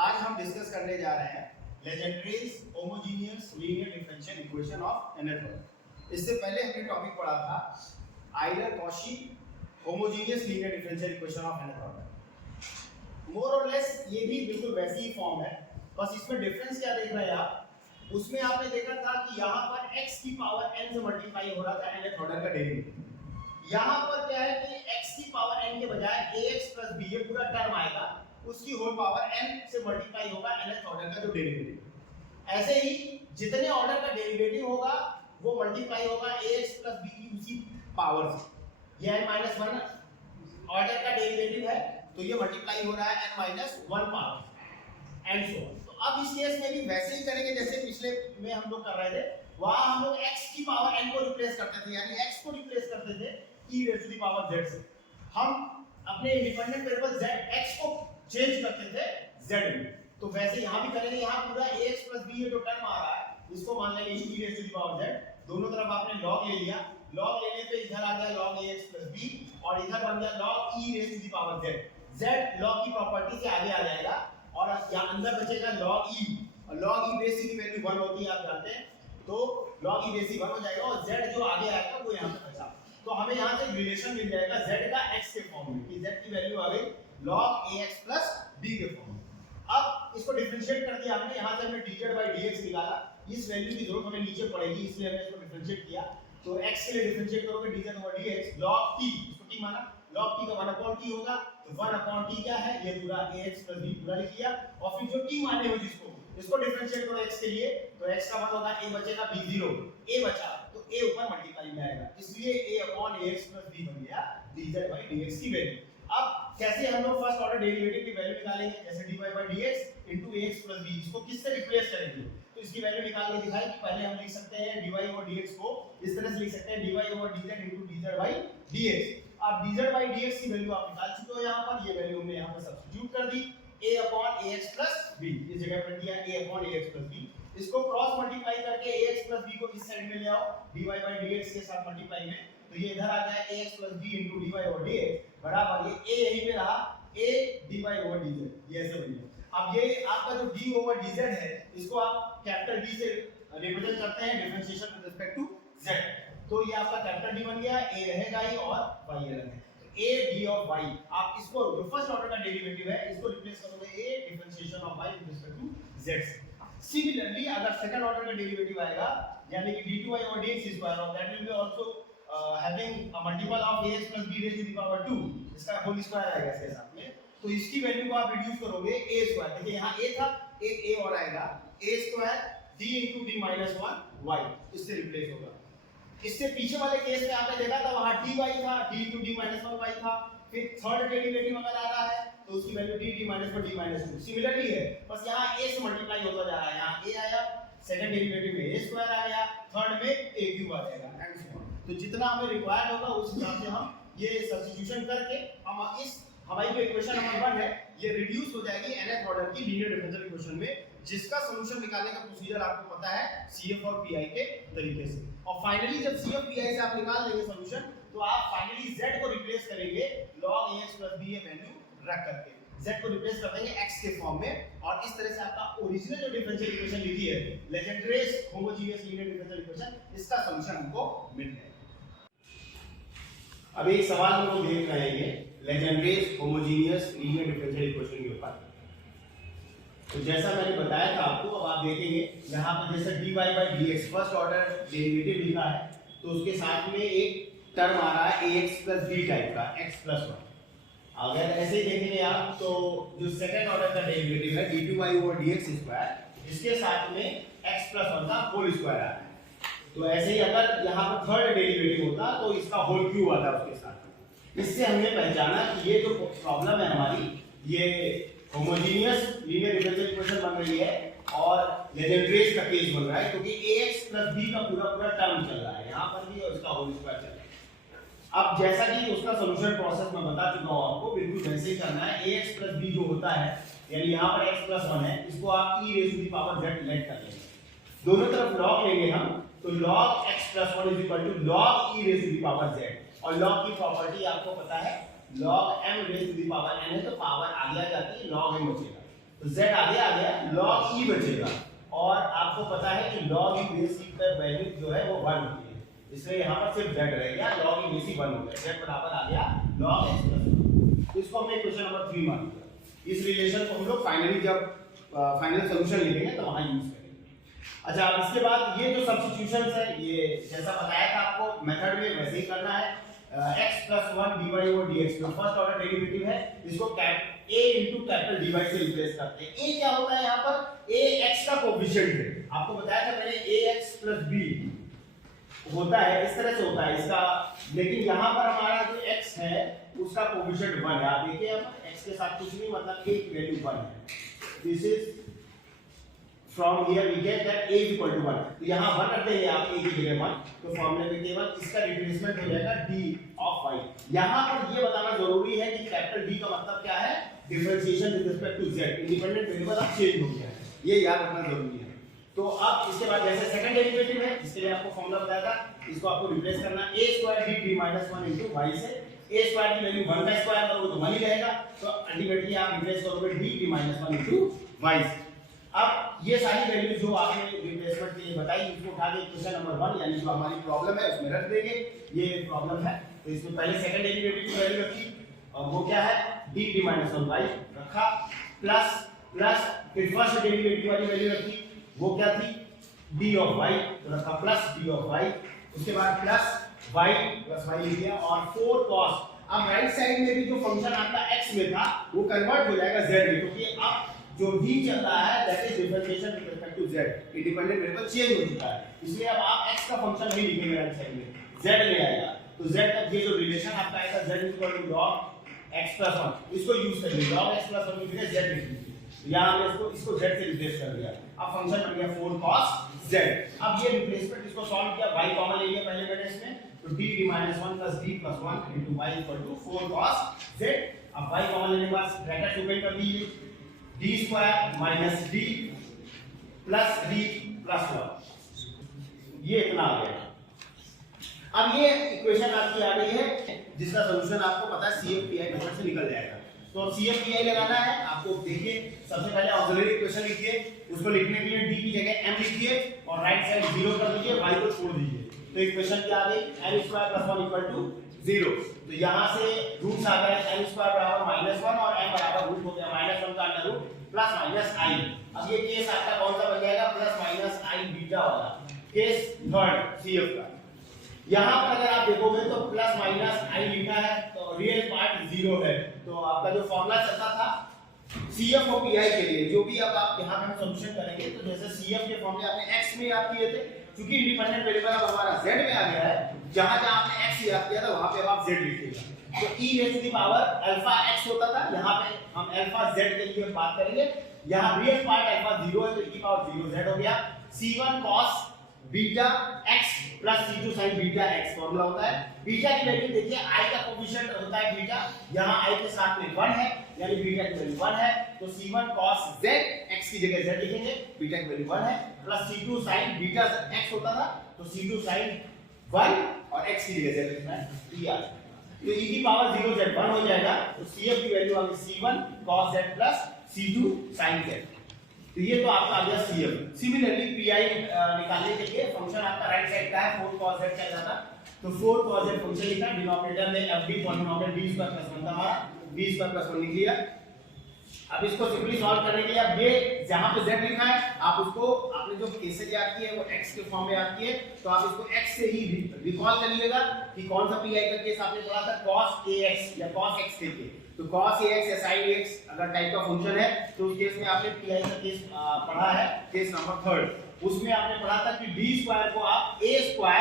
आज हम डिस्कस करने जा रहे हैं Legendre's homogeneous linear differential equation of nth order. इससे पहले हमने टॉपिक पढ़ा था Euler Cauchy homogeneous linear differential equation of nth order. More और लेस ये भी बिल्कुल वैसी ही फॉर्म है, बस इसमें डिफरेंस क्या देख रहे हैं आप? उसमें आपने देखा था कि यहाँ पर x की पावर n से मल्टीप्लाई हो रहा था nth ऑर्डर का डेरिवेटिव। यहाँ पर क्या है कि x की पावर n के बजाय ax प्लस b, ये पूरा टर्म आएगा, उसकी होल पावर n से मल्टीप्लाई होगा nth ऑर्डर का जो डेरिवेटिव। ऐसे ही जितने ऑर्डर का डेरिवेटिव होगा वो मल्टीप्लाई होगा ax प्लस b की उसी पावर से। ये n-1 ऑर्डर का डेरिवेटिव है तो ये मल्टीप्लाई हो रहा है n-1 पावर एंड सो। तो अब इस केस में भी वैसे ही करेंगे जैसे पिछले में हम लोग कर रहे थे। वहां हम लोग x की पावर n को रिप्लेस करते थे, यानी x को रिप्लेस करते थे e raise to the power z से। हम अपने इंडिपेंडेंट वेरिएबल z x को चेंज करते थे z में। तो वैसे यहां भी करेंगे। यहां पूरा ax प्लस b ये जो टर्म आ रहा है इसको मान लेंगे e raise to the power z। दोनों तरफ आपने log ले लिया, log लेने पे इधर आ गया log ax प्लस b और इधर बन गया log e raise to the power z। z log की प्रॉपर्टी से आगे आ जाएगा और यहाँ अंदर बचेगा log e, और log e बेस की वैल्यू 1 होती है, आप जानते हैं। तो log e बेस 1 हो जाएगा और z जो आगे आएगा वो यहाँ पे बचा। तो हमें यहाँ से रिलेशन मिल जाएगा z का x के फॉर्म में कि z की वैल्यू आ गई log ax प्लस b के फॉर्म में। अब इसको डिफरेंशिएट कर दिया हमने, यहाँ से हमने dz by dx निकाला। इस वैल्यू की जरूरत हमें नीचे पड़ेगी इसलिए हमने इसको डिफरेंशिएट किया। तो x के लिए डिफरेंशिएट करोगे dz over dx log t, इसको t माना, log t का 1/t होगा। तो 1/t क्या है? ये पूरा ax plus b पूरा लिख लिया और फिर जो t माने हो जिसको, इसको डिफरेंशिएट करो x के लिए। तो x का मान होगा a बचेगा b 0, a बचा तो a ऊपर मल्टीप्लाई में आएगा, इसलिए a/ax plus b बन गया dz by dx की वैल्यू। अब कैसे हम लोग फर्स्ट ऑर्डर डेरिवेटिव की वैल्यू निकालेंगे? जैसे dy by dx into ax plus b, इसको किससे रिप्लेस करेंगे? तो इसकी वैल्यू निकाल के दिखाई कि पहले हम लिख सकते हैं dy over dx को इस तरह से लिख सकते हैं dy over dz into dz by dx। अब dz by dx की वैल्यू आप निकाल चुके हो, यहाँ पर ये वैल्यू हमने यहाँ पर सब्स्टिट्यूट कर दी, a/ax plus b इस जगह पर दिया a/ax plus b। इसको क्रॉस मल्टीप्लाई करके ax plus b को इस साइड में ले आओ dy by dx के साथ मल्टीप्लाई में, तो ये इधर आ गया ax plus b into dy over dx बराबर ये a यहीं पे रहा a dy over dz, ये ऐसे बन गया। अब ये आपका जो d over dz है इसको आप कैपिटल D से रिप्रेजेंट करते हैं differentiation with respect to z। तो ये आपका कैपिटल D बन गया, a रहेगा ही और y अलग है। तो a d of y, आप इसको जो फर्स्ट ऑर्डर का डेरिवेटिव है इसको रिप्लेस करोगे a differentiation of y with respect to z से। सिमिलरली अगर सेकंड ऑर्डर का डेरिवेटिव आएगा यानी कि d2y over dx स्क्वायर और that will be also having a multiple of ax plus b raised to the power 2, इसका whole square आएगा इसके साथ में। तो इसकी वैल्यू को आप रिड्यूस करोगे a स्क्वायर, देखिए यहाँ a था, एक a और आएगा a square d into d minus 1 y, इससे रिप्लेस होगा। इससे पीछे वाले केस में आपने देखा था वहां dy था, d into d minus 1 y था। फिर थर्ड डेरिवेटिव अगर आ रहा है तो उसकी value d minus 1 d minus 2 similarly है, बस यहाँ a से मल्टीप्लाई होता जा रहा है। यहाँ a आया, सेकंड डेरिवेटिव में a स्क्वायर आ गया, थर्ड में a क्यूब आ जाएगा एंड सो ऑन। तो जितना हमें रिक्वायर्ड होगा उस हिसाब से हम ये सब्स्टिट्यूशन करके हम इस हमारी जो इक्वेशन नंबर 1 है ये रिड्यूस हो जाएगी nth ऑर्डर की लीनियर डिफरेंशियल इक्वेशन में, जिसका सॉल्यूशन निकालने का प्रोसीजर आपको पता है CF और PI के तरीके से। और फाइनली जब CF PI से आप निकाल लेंगे सॉल्यूशन तो आप फाइनली z को रिप्लेस करेंगे log ax plus b ये वैल्यू रख करके z को रिप्लेस कर देंगे x के फॉर्म में, और इस तरह से आपका ओरिजिनल जो डिफरेंशियल इक्वेशन लिखी है legendaries homogeneous linear differential equation, इसका सॉल्यूशन हमको मिल गया। अब एक सवाल हम लोग देख रहे हैं Legendre's homogeneous linear differential equation के ऊपर। तो जैसा मैंने बताया था आपको, अब आप देखेंगे यहाँ पर जैसे dy by dx first order derivative लिखा है तो उसके साथ में एक टर्म आ रहा है ax plus b टाइप का x plus 1। अगर ऐसे ही देखेंगे आप तो जो सेकंड ऑर्डर का डेरिवेटिव है d2y over dx स्क्वायर, इसके साथ में x plus 1 का होल स्क्वायर आ रहा है। तो ऐसे ही अगर यहाँ पर थर्ड डेरिवेटिव होता तो इसका होल क्यूब आता उसके साथ। इससे हमने पहचाना कि ये जो प्रॉब्लम है हमारी ये होमोजेनियस लीनियर डिफरेंशियल इक्वेशन बन रही है और लेजेंडरीज का केस बन रहा है, क्योंकि ax plus b का पूरा टर्म चल रहा है यहाँ पर भी और इसका होल स्क्वायर चल रहा है। अब जैसा कि उसका सॉल्यूशन प्रोसेस मैं बता चुका हूँ आपको, बिल्कुल वैसे ही करना है। ax plus b जो होता है यानी यहाँ पर x plus 1 है, इसको आप e raised to the power z let कर लेंगे, दोनों तरफ log लेंगे हम, तो log x plus 1 is equal to log e raised to the power z। और log की प्रॉपर्टी आपको पता है log m raised to the power n है, तो पावर आगे आ जाती है log m बचेगा। तो z आगे आ गया, log e बचेगा और आपको पता है कि log e बेस e पर वैल्यू जो है वो 1 होती है, इसलिए यहाँ पर सिर्फ z रह गया, log e बेस e 1 हो गया, z बराबर आ गया log x प्लस 1। इसको हमने क्वेश्चन नंबर 3 मान लिया। इस रिलेशन को हम लोग फाइनली जब फाइनल सॉल्यूशन लिखेंगे तो वहां यूज करेंगे। अच्छा, अब इसके बाद ये जो सब्स्टिट्यूशंस है, ये जैसा बताया था आपको मेथड में वैसे ही करना है। x + 1 dy ओवर dx जो फर्स्ट ऑर्डर डेरिवेटिव है, इसको a into कैपिटल dy से रिप्लेस करते हैं। a क्या होता है यहाँ पर? a x का कोएफिशिएंट है, आपको बताया था मैंने ax + b होता है, इस तरह से होता है इसका, लेकिन यहाँ पर हमारा जो x है उसका कोएफिशिएंट 1 है। आप देखिए यहाँ पर x के साथ कुछ नहीं, मतलब a की वैल्यू 1 है। This is from here we get that a = 1, तो यहाँ 1 रखते हैं आप a की जगह 1, तो फॉर्मूले में केवल इसका रिप्लेसमेंट हो जाएगा d of y। यहाँ पर ये बताना जरूरी है कि कैपिटल D का मतलब क्या है? Differentiation with respect to z, independent variable अब चेंज हो गया है, ये याद रखना जरूरी है। तो अब इसके बाद जैसे सेकंड डेरिवेटिव है, इसके लिए आपको फॉर्मूला बताया था, इसको आपको रिप्लेस करना a² d 1 * y से a² की वैल्यू 1 का स्क्वायर करोगे तो 1 ही रहेगा, तो अल्टीमेटली आप रिप्लेस करोगे d 1 * y से। अब ये सारी वैल्यू जो आपने रिप्लेसमेंट के लिए बताई, इसको उठा के क्वेश्चन नंबर 1 यानी जो हमारी प्रॉब्लम है उसमें रख देंगे। ये प्रॉब्लम है, तो इसमें पहले सेकंड डेरिवेटिव की वैल्यू रखी, और वो क्या है? d 1 * y रखा, प्लस फिर फर्स्ट डेरिवेटिव वाली वैल्यू रखी, वो क्या थी? d of y, तो रखा प्लस d of y, उसके बाद प्लस y लिख दिया, और 4 cos। अब राइट साइड में भी जो फंक्शन आपका x में था वो कन्वर्ट हो जाएगा z में, क्योंकि अब जो d चल रहा है that is differentiation with respect to z, independent variable change हो चुका है, इसलिए अब आप x का फंक्शन नहीं लिखेंगे राइट साइड में, z ले आएगा। तो z तक ये जो रिलेशन आपका आएगा z = log x + 1, इसको यूज करिए, log x + 1 की जगह z लिख दीजिए, यहां हमने इसको z से रिप्लेस कर दिया, अब फंक्शन बन गया 4 cos z। अब ये रिप्लेसमेंट इसको सॉल्व किया, y कॉमन ले लिया पहले मैंने इसमें, तो d 1 + d + 1 * y = 4 cos z। अब y कॉमन लेने के बाद ब्रैकेट ओपन कर दीजिए, d² - d + d + 1, ये इतना आ गया। अब ये इक्वेशन आपकी आ गई है जिसका सॉल्यूशन आपको पता है CF/PI मेथड से निकल जाएगा। तो अब CF/PI लगाना है आपको, देखिए सबसे पहले ऑक्सिलरी इक्वेशन लिखिए, उसको लिखने के लिए d की जगह m लिखिए और राइट साइड 0 कर दीजिए, y को छोड़ दीजिए, तो इक्वेशन क्या आ गई? m² + 1 = 0। तो यहां से रूट्स आ गए, m² = -1 और m बराबर रूट हो गया -1 का अंडर रूट प्लस - i। अब ये केस आपका कौन सा बन जाएगा? प्लस - i बीटा वाला केस थर्ड CF का। यहां पर अगर आप देखोगे तो प्लस - i लिखा है तो रियल पार्ट 0 है, तो आपका जो फॉर्मूला चलता था CF और PI के लिए, जो भी अब आप यहां पे हम सॉल्यूशन करेंगे, तो जैसे CF के फॉर्मूले आपने x में याद किए थे, क्योंकि इंडिपेंडेंट वेरिएबल अब हमारा z में आ गया है, जहां आपने x याद किया था वहां पे अब आप z लिखिएगा, तो e⁻∝ x होता था, यहां पे हम अल्फा z के लिए बात करेंगे, यहां रियल पार्ट अल्फा 0 है तो e⁻0z हो गया, c1 cos beta x plus c2 sin beta x formula होता है। बीटा की वैल्यू देखिए, i का कोएफिशिएंट होता है बीटा, यहां i के साथ में 1 है, यानी बीटा की वैल्यू 1 है, तो c1 cos z, x की जगह z लिखेंगे, बीटा की वैल्यू 1 है, plus c2 sin beta x होता था, तो c2 sin 1 और x की जगह z लिखना है, तो e⁻0z 1 हो जाएगा, तो CF की वैल्यू आ गई c1 cos z plus c2 sin z, तो ये तो आपका आ गया CF। सिमिलरली PI निकालने के लिए फंक्शन आपका राइट साइड का है 4 cos z चल जाता, तो 4 cos z फंक्शन लिखा, डिनोमिनेटर में fd पॉलिनोमियल d² + 1 था हमारा, d² + 1 लिख लिया। अब इसको सिंपली सॉल्व करने के लिए अब ये जहां पे z लिखा है, आप उसको आपने जो केसेस याद किए वो x के फॉर्म में याद किए, तो आप इसको x से ही रिकॉल करिएगा कि कौन सा PI का केस आपने पढ़ा था, cos ax या cos x के, तो cos ax या sin ax अगर टाइप का फंक्शन है तो उस केस में आपने PI का केस पढ़ा है, केस नंबर 3, उसमें आपने पढ़ा था कि d² को आप a²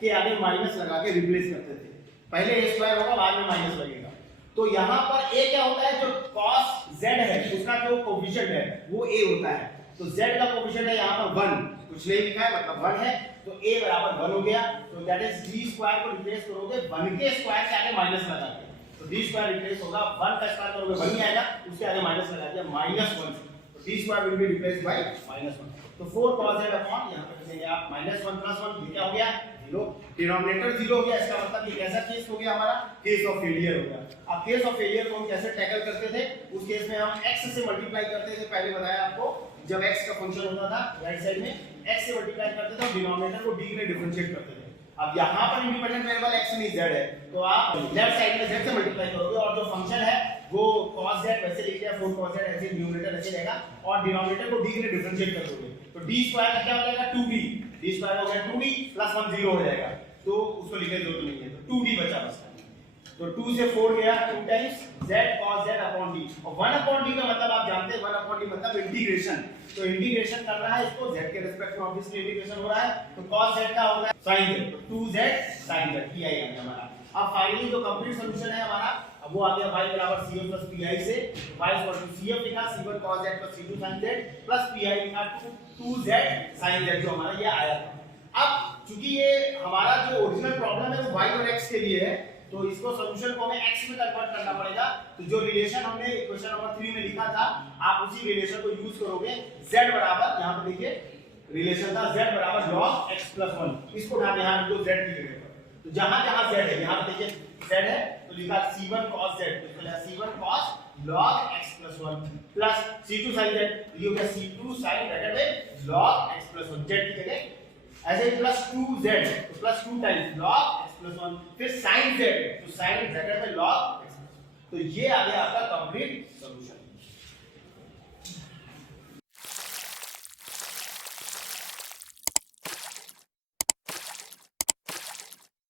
के आगे माइनस लगा के रिप्लेस करते थे, पहले a² होगा बाद में माइनस लगेगा, तो यहाँ पर a क्या होता है, जो cos z है उसका जो कोएफिशिएंट है वो a होता है, तो z का कोएफिशिएंट है यहाँ पर 1, कुछ नहीं लिखा है मतलब 1 है, तो a बराबर 1 हो गया, तो दैट इज d² को रिप्लेस करोगे 1 के स्क्वायर से आगे माइनस लगा के, तो d² रिप्लेस होगा 1 का स्क्वायर करोगे 1 ही आएगा, उसके आगे माइनस लगा दिया -1, तो d² will be replaced by -1, तो 4 cos z अपॉन यहां पे लिखेंगे आप -1 + 1 ये क्या हो गया 0, डिनोमिनेटर 0 हो गया, इसका मतलब ये कैसा केस हो गया हमारा, केस ऑफ फेलियर हो गया। अब केस ऑफ फेलियर को हम कैसे टैकल करते थे, उस केस में हम x से मल्टीप्लाई करते थे, पहले बताया आपको, जब x का फंक्शन होता था राइट साइड में x से मल्टीप्लाई करते थे और डिनोमिनेटर को d में डिफरेंशिएट करते थे। अब यहाँ पर इंडिपेंडेंट वेरिएबल x नहीं z है, तो आप लेफ्ट साइड में z से मल्टीप्लाई करोगे और जो फंक्शन है वो cos z वैसे लिख दिया, 4 cos z ऐसे, न्यूमरेटर ऐसे रहेगा और डिनोमिनेटर को d में डिफरेंशिएट कर दोगे, तो d स्क्वायर का क्या हो जाएगा 2d, d स्क्वायर हो गया 2d प्लस 1 0 हो जाएगा, तो उसको लिखने की जरूरत नहीं है, तो 2d बचा बस। तो 2 से 4 गया, 2 times z cos z upon d, और 1 अपॉन d का मतलब आप जानते हैं 1 अपॉन d मतलब इंटीग्रेशन, तो इंटीग्रेशन कर रहा है इसको z के रिस्पेक्ट में, ऑब्वियसली इंटीग्रेशन हो रहा है, तो cos z का होगा sin z, तो 2z sin z pi आ गया हमारा। अब फाइनली जो कंप्लीट सॉल्यूशन है हमारा, अब वो आ गया y बराबर c1 plus pi से, y इक्वल टू cf लिखा, c1 cos z plus c2 sin z plus pi लिखा 2z sin z, जो हमारा ये आया था। अब चूंकि ये हमारा जो ओरिजिनल प्रॉब्लम है वो y और x के लिए है, तो इसको सॉल्यूशन को हमें x में कन्वर्ट करना पड़ेगा, तो जो रिलेशन हमने इक्वेशन नंबर 3 में लिखा था, आप उसी रिलेशन को यूज करोगे, z बराबर, यहां पे देखिए रिलेशन था z बराबर log x plus 1, इसको उठा के यहां लिखो z की जगह पर, तो जहां-जहां z है, यहां पे देखिए z है तो लिखा c1 cos z, तो लिखा c1 cos log x plus 1 plus c2 sin z, ये हो गया c2 sin ब्रैकेट में log x plus 1, z की जगह ऐसे ही प्लस 2z, तो plus 2 times log x plus 1, फिर sin z, तो sin ब्रैकेट में log x, तो ये आ गया आपका कंप्लीट